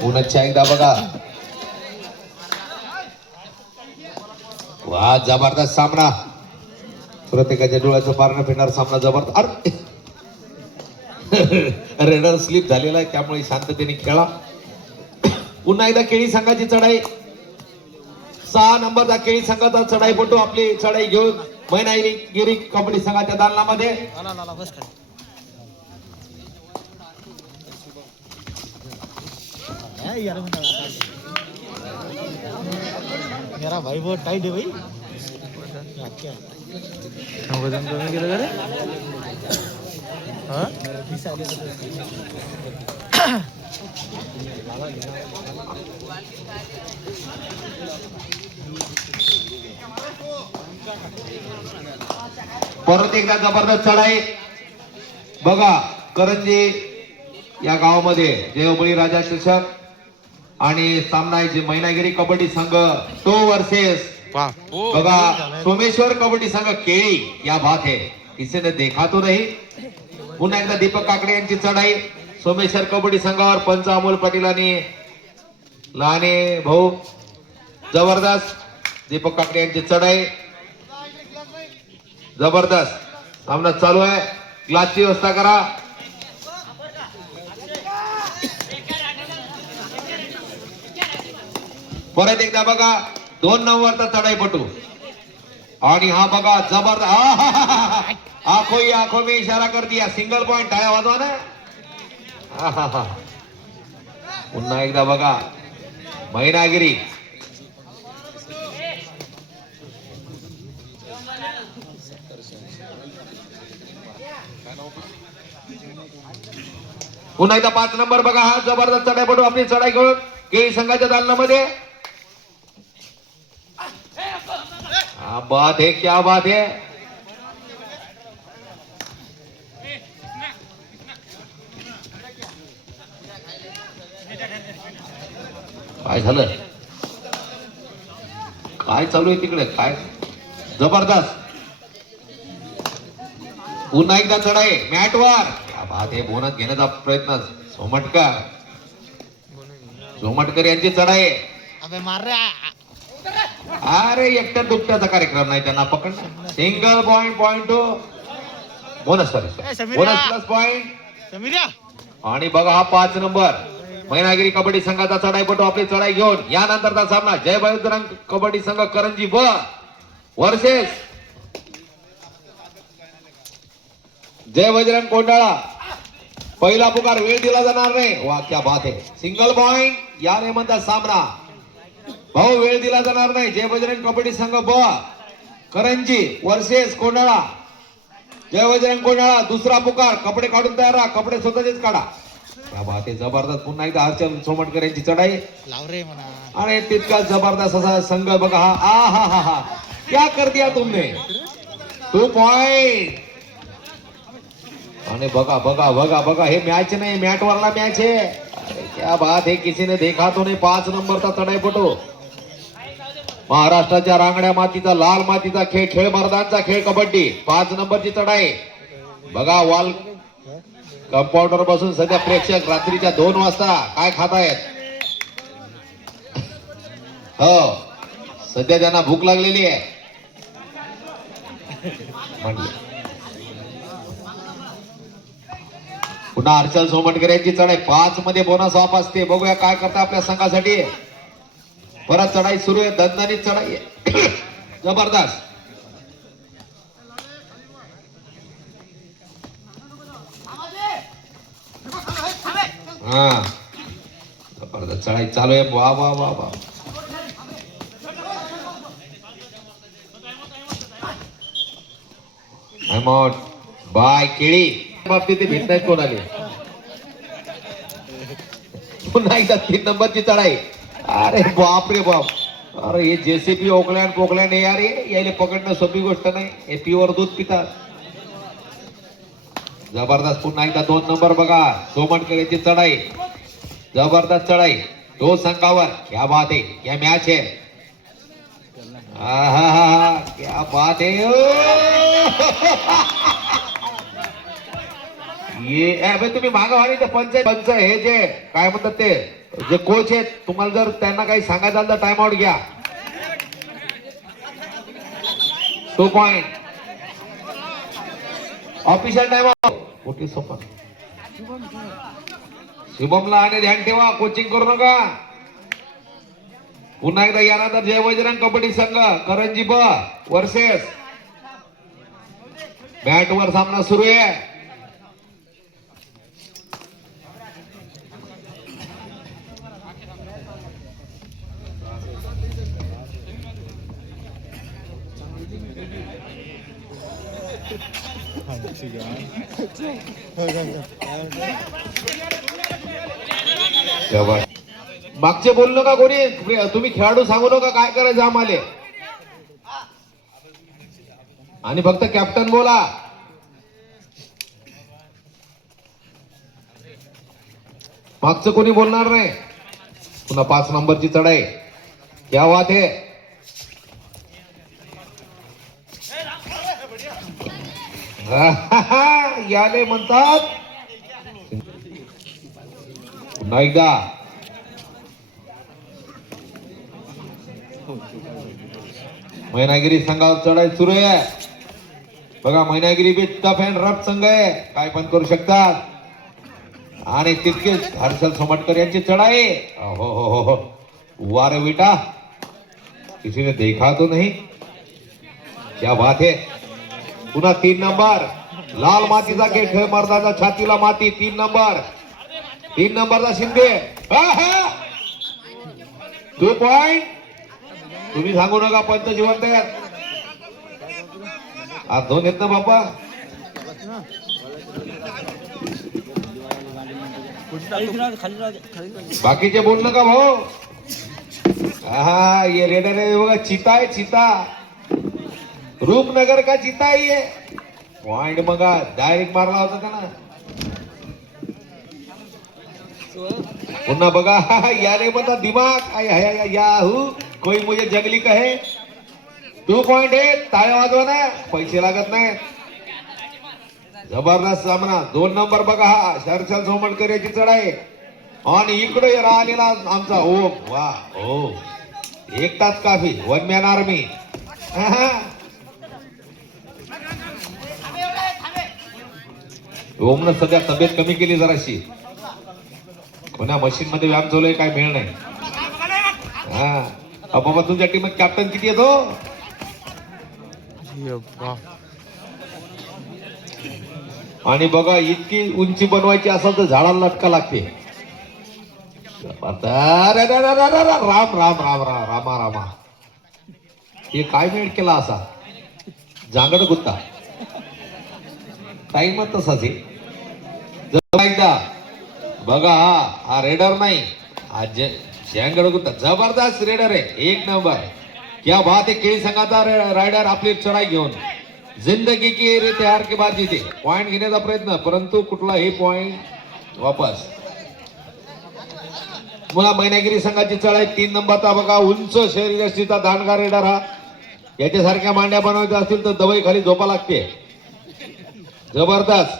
पुन्हा एकदा बघा. वा जबरदस्त सामना. प्रत्येकाच्या डोळ्याचं पारणं फिरणार सामना जबरदस्त. अरे रेडर स्लिप झालेला आहे त्यामुळे शांततेने खेळा. पुन्हा एकदा केळी संघाची चढाई. 6 नंबरचा केळी संघाचा चढाईपटू आपली चढाई घेऊन मैनागिरी कबड्डी संघाच्या दालनामध्ये. मेरा भाई बहुत टाइट है भाई. वजन कमी केलं का रे? परत एकदा जबरदस्त चढाई बघा. करंजी या गावामध्ये जय राजा चषक आणि सामना आहे मैनागिरी कबड्डी संघ तो वर्सेस बघा सोमेश्वर कबड्डी संघ केळी. या बात है किसी ने देखा तो नहीं. पुन्हा एकदा दीपक काकडे यांची चढाई सोमेश्वर कबड्डी संघावर. पंच अमोल पाटील आणि लहाने भाऊ. जबरदस्त दीपक काकडे यांची चढाई. जबरदस्त सामना चालू आहे. ग्लासची व्यवस्था करा. परत एकदा बघा 2 नंबरचा चढाईपटू आणि हा बघा जबरदस्त. आखो में इशारा कर दिया. सिंगल पॉइंट टाळ्या वाजवा ना. पुन्हा एकदा बघा मैनागिरी. पुन्हा एकदा 5 नंबर बघा. हा जबरदस्त चढाईपटू आपली चढाई घेऊन केळी संघाच्या दालनामध्ये. बात है क्या बात है. काय झालं काय चालू आहे तिकडे काय. जबरदस्त पुन्हा एकदा चढाई मॅटवर. क्या बात है. बोनस घेण्याचा प्रयत्न सोमटकर यांची चढाई. अरे एकट्या दुपट्याचा कार्यक्रम नाही त्यांना पकडणं. Single point two bonus bonus plus point. आणि बघा हा 5 नंबर मैनागिरी कबड्डी संघाचा चढाईपटू आपली चढाई घेऊन. यानंतरचा सामना जय बजरंग कबड्डी संघ करंजी ब वर्सेस जय बजरंग कोंडाळा. पहिला पुकार वेळ दिला जाणार नाही. वा क्या बात आहे. सिंगल पॉइंट या म्हणतात सामना. भाऊ वेळ दिला जाणार नाही. जय बजरंग कबड्डी संघ ब करंजी वर्सेस कोंडाळा. जय बजरंग कोंडाळा दुसरा पुकार. कपडे काढून तयार राहा. कपडे स्वतःचेच काढा. क्या बात आहे. जबरदस्त पुन्हा एकदा हर्षल सोमटकर यांची चढाई आणि तितकाच जबरदस्त असा संघ बघा. हा क्या कर दिया तुमने. 2 पॉइंट. आणि बघा हे मॅच नाही मॅट वरला मॅच है. क्या बात है. किसी ने देखा तो नहीं. 5 नंबरचा चढाईपटू. महाराष्ट्राच्या रांगड्या मातीचा लाल मातीचा खेळ मर्दांचा खेळ कबड्डी. 5 नंबरची चढाई बघा. वॉल कंपाऊंडर बसून सध्या प्रेक्षक रात्रीच्या 2 वाजता काय खातायत. हो सध्या त्यांना भूक लागलेली आहे. पुन्हा हर्षल सोमटकर यांची चढाई. 5 मध्ये बोनस ऑफ असते. बघूया काय करता आपल्या संघासाठी. परत चढाई सुरू आहे. दणदणीत चढाई आहे. जबरदस्त. हा जबरदस्त चढाई चालू आहे. वा वा वा वा. बाय केळी बाबतीत ते भेट नाही कोण आले. पुन्हा एकदा 3 नंबरची चढाई. अरे बाप रे बाप. अरे हे जेसीबी ओकलँड हे यार यायला पकडणं सोपी गोष्ट नाही. हे प्युअर दूध पितात. जबरदस्त पुन्हा एकदा 2 नंबर बघा. सोमटकर यांची चढाई. जबरदस्त चढाई 2 संघावर. क्या बात है. क्या मॅच है. क्या बात है. ये तुम्ही मागं वाढी पंच हे जे काय म्हणतात ते जे कोच आहेत तुम्हाला जर त्यांना काही सांगायचं झालं तर टाइम आउट घ्या. 2 पॉइंट ऑफिशियल टाइम आउट. मोठी सोपा शुभमला आणि ध्यान ठेवा, कोचिंग करू नका. पुन्हा एकदा यानंतर जय बजरंग कबड्डी संघ करंजी ब वर्सेस बॅट वर सामना सुरू आहे. मागचे बोलू नका कोणी, तुम्ही खेळाडू सांगू नका काय करायचं आम्हाला, आणि फक्त कॅप्टन बोला. मागचं कोणी बोलणार नाही. पुन्हा 5 नंबरची चढाई. क्या बात है. याले म्हणतात पुन्हा एकदा. मैनागिरी संघावर चढाई सुरू आहे बघा. मैनागिरी बी टफ अँड रफ संघ आहे, काय पण करू शकतात. आणि तितकेच हर्षल सोमटकर यांची चढाई. हो हो हो, वारे विटा, किसी ने देखा तो नहीं. क्या बात है. पुन्हा 3 नंबर लाल मातीचा गेट खेळ, मर्दाचा छातीला माती. 3 नंबरचा शिंदे. 2 पॉइंट. तुम्ही सांगू नका पंच जिवंत आहेत. आज 2 आहेत ना बापा. बाकीचे बोल नका भाऊ. हा ये रेडर आहे बघा. चिता आहे चिता. रूपनगर का चिता आहे ये. पॉइंट बघा डायरेक्ट मारला होता त्यानं. पुन्हा बघा यारे बता दिमाग याहू कोई मुझे जंगली कहे. 2 पॉइंट आहे. टाळ्या वाजवा ना, पैसे लागत नाही. जबरदस्त सामना. 2 नंबर बघा हा हर्षल सोमटकर याची चढाई. आणि इकडे राहिलेला आमचा ओम. वा हो, एकटाच काफी. 1 मॅन आर्मी. ओमनं सध्या तब्येत कमी केली जराशी. कोणा मशीन मध्ये व्यायाम चालू आहे काय मिळ नाही. हा बाबा तुमच्या टीमात कॅप्टन किती येतो. आणि बघा इतकी उंची बनवायची असेल तर झाडाला लटका लागते. राम राम राम रामा रामा. हे काय मेळ केला असा जांगड गुत्ता. टाइमच तसाच आहे. एकदा बघा हा रेडर नाही, हा जांगड गुत्ता. जबरदस्त रेडर आहे. 1 नंबर. क्या बात आहे. केळी संघाचा रायडर आपली चढाई घेऊन जिंदगी की तयार के बाद जिथे पॉइंट घेण्याचा प्रयत्न, परंतु कुठलाही पॉइंट वापस. मुला मैनागिरी संघाची चढाई 3 नंबरचा बघा. उंच शरीरयष्टीचा दांडगा रेडर हा. याच्यासारख्या मांड्या बनवायच्या असतील तर दवाई खाली झोपा लागते. जबरदस्त.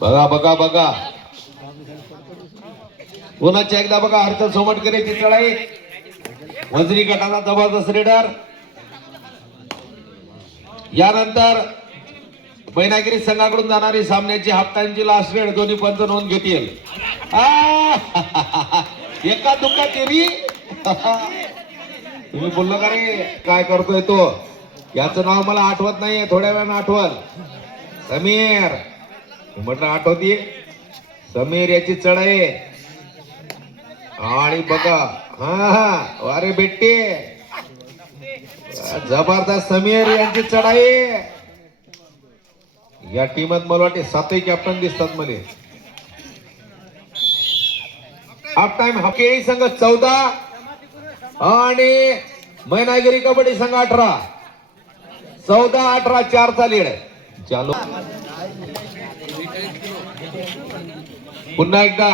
बघा बघा बघा. पुन्हा एकदा बघा हर्षल सोमटकर याची चढाई. वजनी गटाचा जबरदस्त रेडर. यानंतर मैनागिरी संघाकडून जाणारी सामन्याची हाफ टाइमची लास्ट रेड. दोन्ही पंच नोंद घेतील. एका दुःखा तेरी. तुम्ही बोललो का रे काय करतोय तो. याचं नाव मला आठवत नाहीये, थोड्या वेळानं आठवल. समीर म्हटलं आठवतीये. समीर याची चढाई. आणि बघा हा अरे बेटे जबरदस्त समीर यांची चढाई. या टीमात मला वाटते 7ही कॅप्टन दिसतात मला. हाफ टाइम केळी संघ 14 आणि मैनागिरी कबड्डी संघ 18. 14-18 4चा लीड. चालू पुन्हा एकदा.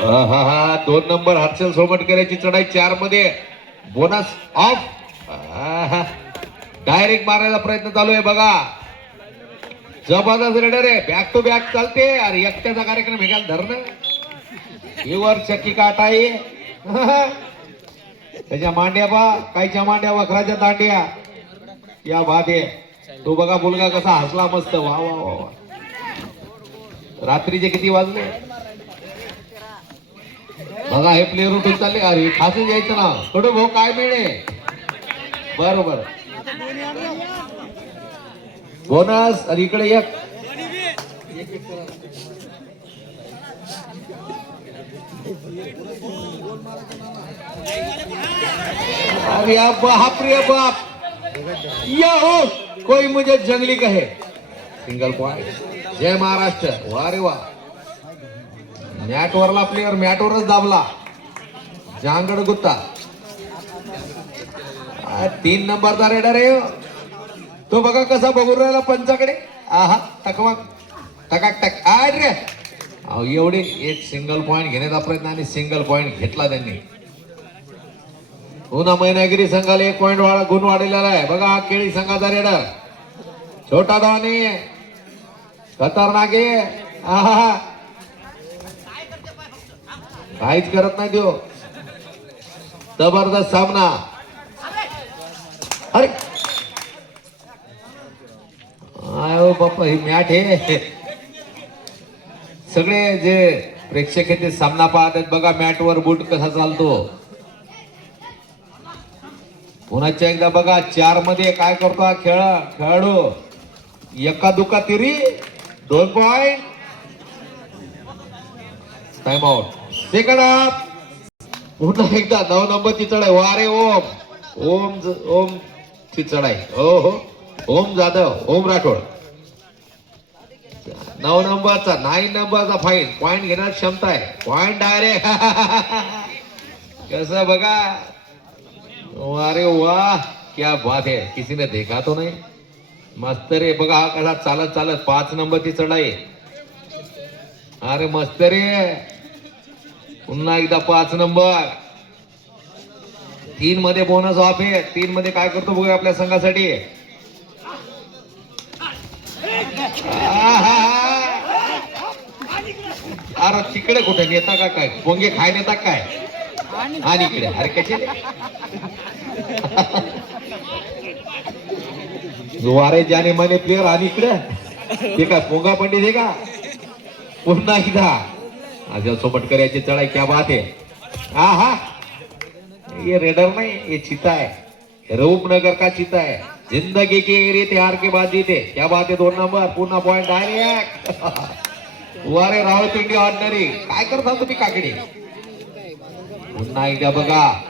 हा 2 नंबर हर्षल सोमटकर याची चढाई 4 मध्ये. Bonus of. डायरेक्ट मारायचा प्रयत्न चालू आहे बघा. जबरदस्त रेडर आहे. बॅक टू बॅक चालते. अरे एकट्याचा कार्यक्रम हे घाल धरणं. हिवर चक्की काट आहे. त्याच्या मांड्या पा कायच्या मांड्या वखराच्या दांड्या. या बात आहे. तो बघा मुलगा कसा हसला मस्त. वा वा वा वा. रात्रीचे किती वाजले बघा. हे प्लेअर उठून चालले. अरे खासून यायचं ना. कडू भाऊ काय मिळे बरोबर बोनस. आणि इकडे एक अरे बाप रे बाप. या हो कोई मुझे जंगली कहे. Single point. जय महाराष्ट्र. वा रे वा. मॅटवरला प्लेअर मॅटवरच दाबला. जांगड गुत्ता 3 नंबरचा रेडर आहे तो. बघा कसा बघून राहिला पंचाकडे. आहा टकमक टकाक टक. अरे एवढे एक सिंगल पॉइंट घेण्याचा प्रयत्न आणि सिंगल पॉइंट घेतला त्यांनी. पुन्हा मैनागिरी संघाला 1 पॉइंट गुण वाढलेला आहे बघा. केळी संघाचा रेडर छोटा धावणे खतरनाक आहे. आहा काहीच करत नाही तो. जबरदस्त सामना. अरे आयो बाप्पा ही मॅट आहे. सगळे जे प्रेक्षक ते सामना पाहत आहेत बघा. मॅटवर बूट कसा चालतो. पुन्हा एकदा बघा 4 मध्ये काय करतो हा खेळाडू. एका दुका तिरी 2 point. Time out. Second half. पुन्हा एकदा 9 नंबरची चढाई. वारे ओम ची चढाई. हो हो ओम जाधव ओम राठोड. 9 नंबरचा 9 नंबरचा फाईन पॉइंट घेण्याची क्षमता आहे. पॉइंट डायरेक्ट कसं बघा. अरे वाह क्या बात है. किसी ने देखा तो नहीं. मस्त रे बघा हा कसा चालत चालत 5 नंबरची चढाई. अरे मस्त रे. पुन्हा एकदा 5 नंबर. 3 मध्ये बोनस ऑफ आहे. 3 मध्ये काय करतो बघूया आपल्या संघासाठी. अरे तिकडे कुठे नेता का काय. पोंगे खाय नेता काय. आणि इकडे अरे कसे वारे जाने माने प्लेअर. आणि इकडे ते काय पोंगा पंडित आहे का. पुन्हा एकदा अजय सोबटकर याची चढाई. क्या बात है. हा ये रेडर नहीं ये चीता है. रूपनगर का चीता है. जिंदगी के एरिये ते हार के बाद जीते. क्या बात है. 2 नंबर. पुन्हा पॉइंट डायरेक्ट. वारे राहुल पिंडी ऑर्डिनरी. काय करता तुम्ही काकडे. पुन्हा एकदा बघा.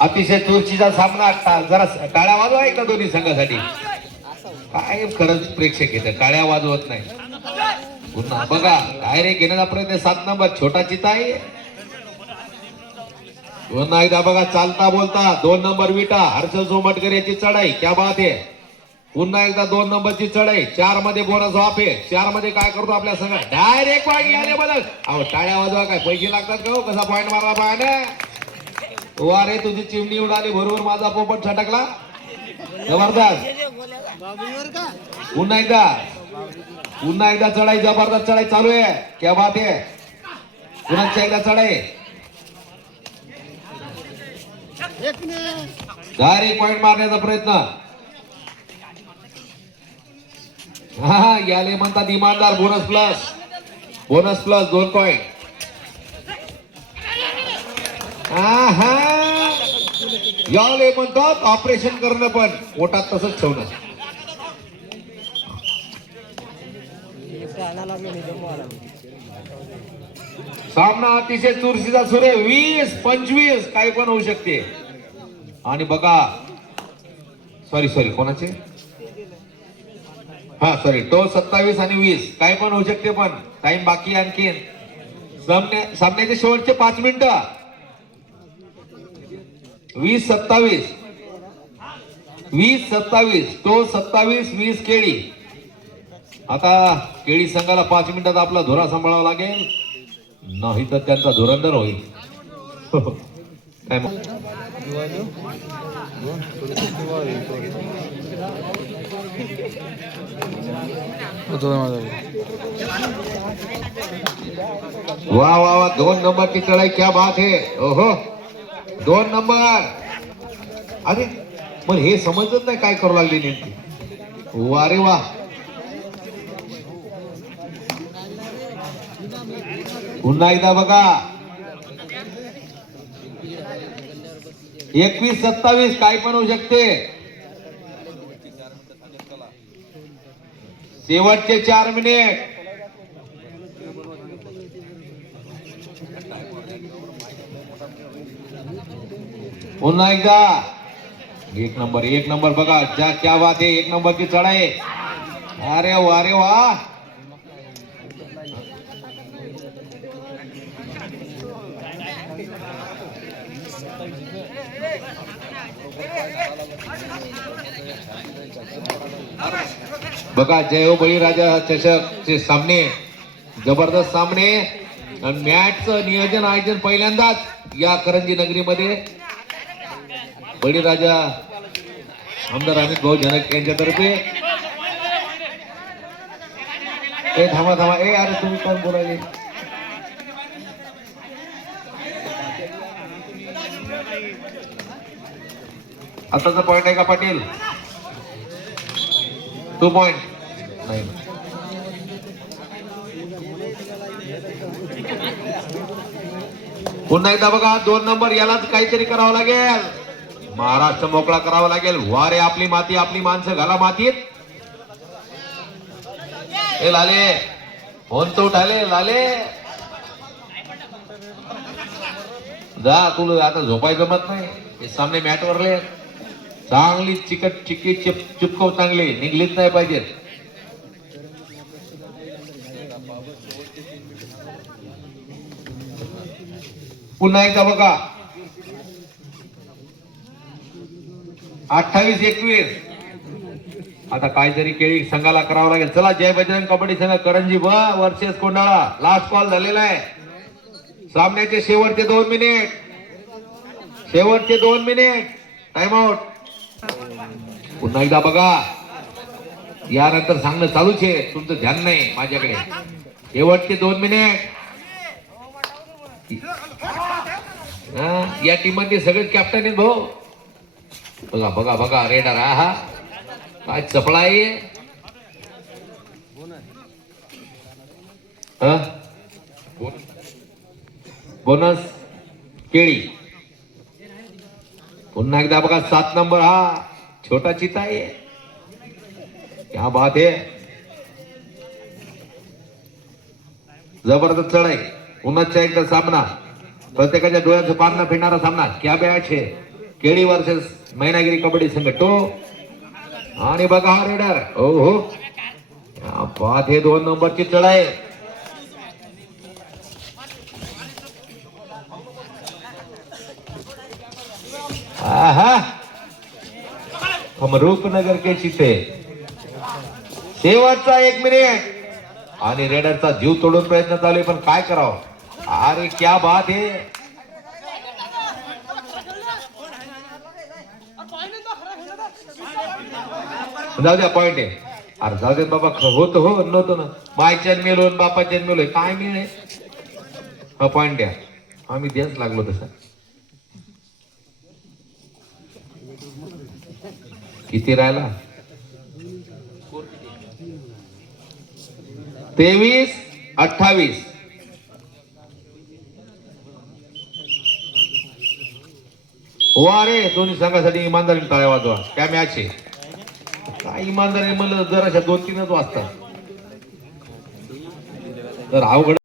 अतिशय चुरशीचा सामना. जरा टाळ्या वाजवा एकदा दोन्ही संघासाठी. काय खरंच प्रेक्षक येते टाळ्या वाजवत नाही. पुन्हा बघा डायरेक्ट घेण्याचा प्रयत्न. 7 नंबर छोटा चिता आहे. पुन्हा एकदा बघा चालता बोलता 2 नंबर विटा हर्षल सोमटकर याची चढाई. क्या बात आहे. पुन्हा एकदा 2 नंबरची चढाई. 4 मध्ये बोनस ऑफ आहे. 4 मध्ये काय करतो आपल्या संघ. डायरेक्ट पॉईंट आले बदल. अहो टाळ्या वाजवा काय पैसे लागतात का हो. कसा पॉईंट मारला पाहिजे. वारे तुझी चिमणी उडाली बरोबर. माझा पोपट छटकला. जबरदस्त. पुन्हा एकदा चढाई. जबरदस्त चढाई चालू आहे. क्या बात आहे. पुन्हा एकदा चढाई. डायरेक्ट पॉइंट मारण्याचा प्रयत्न. हा याले म्हणतात इमानदार. Bonus plus 2 point. याले म्हणतात ऑपरेशन करणं पण पोटात तसंच ठेवणं. सामना अतिशय चुरशीचा सुरू आहे. 20-25 काही पण होऊ शकते. आणि बघा सॉरी कोणाचे. हा सॉरी तो 27 आणि 20 काही पण होऊ शकते. पण टाइम बाकी आणखीन. सामन्याचे शेवटचे 5 मिनिटं. 20-27 तो 27-20 केळी. आता केळी संघाला 5 मिनिटात आपला धोरा सांभाळावा लागेल. नाही तर त्यांचा धुरंधर होईल. काय मग? वा वा वा 2 नंबरची चढाई, क्या बात है. ओहो 2 नंबर. अरे पण हे समजत नाही काय करू लागली नेमकी. वा रे वा. पुन्हा एकदा बघा 21-27 काय पण होऊ शकते. शेवटचे 4 मिनिट. पुन्हा एकदा 1 नंबर बघा. क्या बात आहे. 1 नंबरची चढाई. अरे वा रे वा. बघा जय हो बळीराजा चषकचे सामने, जबरदस्त सामने. आणि मॅचचं नियोजन आयोजन पहिल्यांदाच या करंजी नगरीमध्ये बळीराजा आमदार अमित भाऊ जनक यांच्यातर्फे. ए थांबा थांबा. ए अरे तुम्ही कोण बोलायले. आताचा पॉइंट आहे का पाटील? 2 पॉइंट नाही. पुन्हा एकदा बघा 2 नंबर. यालाच काहीतरी करावं लागेल. महाराष्ट्र मोकळा करावा लागेल. वारे आपली माती, आपली माणसं घाला मातीत. ए लाले फोन तो उठाले. लाले जा, तुला आता झोपाय जमत नाही. हे सामने मॅट वरले चांगली चिकट चिकी चिपकव, चांगली निघलीच नाही पाहिजे. पुन्हा एकदा बघा 28-21. आता काहीतरी केळी संघाला करावं लागेल. चला जय बजरंग कबड्डी संघ करंजी वर्सेस कोंडाळा. लास्ट कॉल झालेला आहे. सामन्याचे शेवटचे 2 मिनिट. शेवटचे 2 मिनिट. Time out. पुन्हा एकदा बघा. यानंतर सांगणं चालूच आहे. तुमचं ध्यान नाही माझ्याकडे. शेवटचे 2 मिनिट. या टीम मध्ये सगळेच कॅप्टन आहेत भाऊ. बघा बघा बघा रेडर. हा काय चपळा आहे. बोनस केळी. पुन्हा एकदा बघा 7 नंबर. हा छोटा चिता आहे. क्या बात है. जबरदस्त चढाई. पुन्हा एकदा सामना. प्रत्येकाच्या डोळ्याचं पारणं फिरणारा सामना. क्या मॅच आहे. केळी वर्सेस मैनागिरी कबड्डी संघ टो. आणि बघा हा रेडर. ओ हो क्या बात है. 2 नंबरची चढाई. आहा हम रूपनगर के चिते. शेवटचा 1 मिनिट. आणि रेडरचा जीव तोडून प्रयत्न चालू आहे, पण काय करावं. अरे क्या बात है. जाऊ द्या पॉइंट आहे. अरे जाऊ दे बाबा. होतो हो नव्हतो ना. मायच्या मेलो बापाच्या मेलो काय मी आहे. हा पॉइंट द्या. आम्ही द्याच लागलो तसा. किती राहिला. 23-28. वा रे. दोन्ही संघासाठी इमानदारीने टाळ्या वाजवा. त्या मॅच आहे. काय इमानदारी म्हणलं जराशा 2-3च वाजतात तर अवघड.